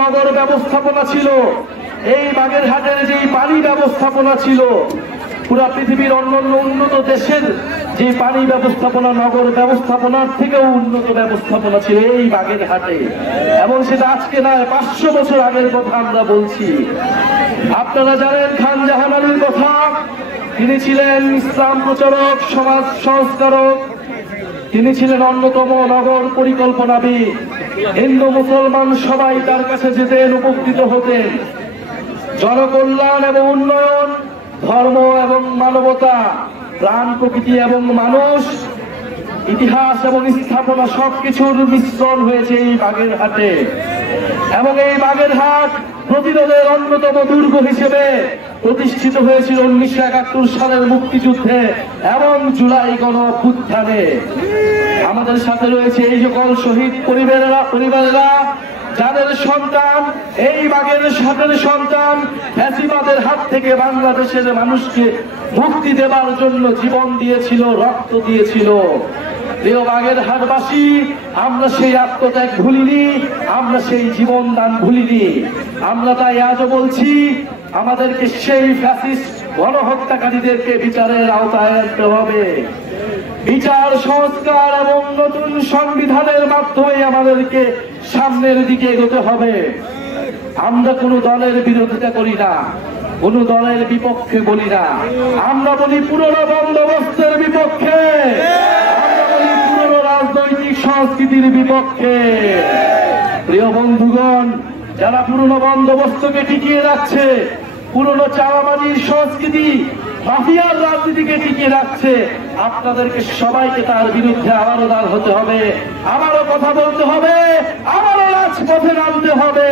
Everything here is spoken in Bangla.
নগর ব্যবস্থাপনা ছিল, এই বাগেরহাটের যে পানি ব্যবস্থাপনা ছিল, পুরা পৃথিবীর অন্যান্য উন্নত দেশের যে পানি ব্যবস্থাপনা নগর ব্যবস্থাপনার থেকেও উন্নত ব্যবস্থাপনা ছিল এই বাগেরহাটে। এবং সেটা আজকে নয়, 500 বছর আগের কথা আমরা বলছি। আপনারা জানেন খান জাহান আলীর কথা, তিনি ছিলেন ইসলাম প্রচারক, সমাজ সংস্কারক, তিনি ছিলেন অন্যতম নগর পরিকল্পনাবিদ। হিন্দু মুসলমান সবাই তার কাছে যেতেন, উপকৃত হতেন। জনকল্যাণ এবং উন্নয়ন, ধর্ম এবং মানবতা, প্রাণ প্রকৃতি এবং মানুষ, ইতিহাস এবং স্থাপনা সবকিছুর মিশ্রণ হয়েছে এই বাগেরহাটে। এবং এই বাগেরহাট প্রতিরোধের অন্যতম দুর্গ হিসেবে প্রতিষ্ঠিত হয়েছিল 1971 সালের মুক্তিযুদ্ধে এবং জুলাই গণঅভ্যুত্থানে। আমাদের সাথে রয়েছে এই সকল শহীদ পরিবারেরা, যাদের সন্তান এই বাগেরহাটের সন্তান ফ্যাসিবাদের হাত থেকে বাংলাদেশের মানুষকে মুক্তি দেবার জন্য জীবন দিয়েছিল, রক্ত দিয়েছিল। প্রিয় বাগেরহাটবাসী, আমরা সেই আত্মত্যাগ ভুলিনি, আমরা সেই জীবন দান ভুলিনি। আমরা তাই আজও বলছি, আমাদেরকে সেই ফ্যাসিস্ট গণহত্যাকারীদেরকে বিচারের আওতায় আনতে হবে। বিচার, সংস্কার এবং নতুন সংবিধানের মাধ্যমে আমাদেরকে সামনের দিকে এগোতে হবে। আমরা কোনো দলের বিরোধিতা করি না, কোন দলের বিপক্ষে বলি না। আমরা বলি পুরনো বন্দোবস্তের বিপক্ষে, আমরা বলি পুরনো রাজনৈতিক সংস্কৃতির বিপক্ষে। প্রিয় বন্ধুগণ, যারা পুরনো বন্দোবস্তকে টিকিয়ে রাখছে, পুরনো চাঁদাবাজির সংস্কৃতি, মাফিয়ার রাজনীতিকে টিকিয়ে রাখছে, আপনাদেরকে সবাইকে তার বিরুদ্ধে আবারও দাঁড় হতে হবে, আবারও কথা বলতে হবে, আবারও রাজপথে নামতে হবে।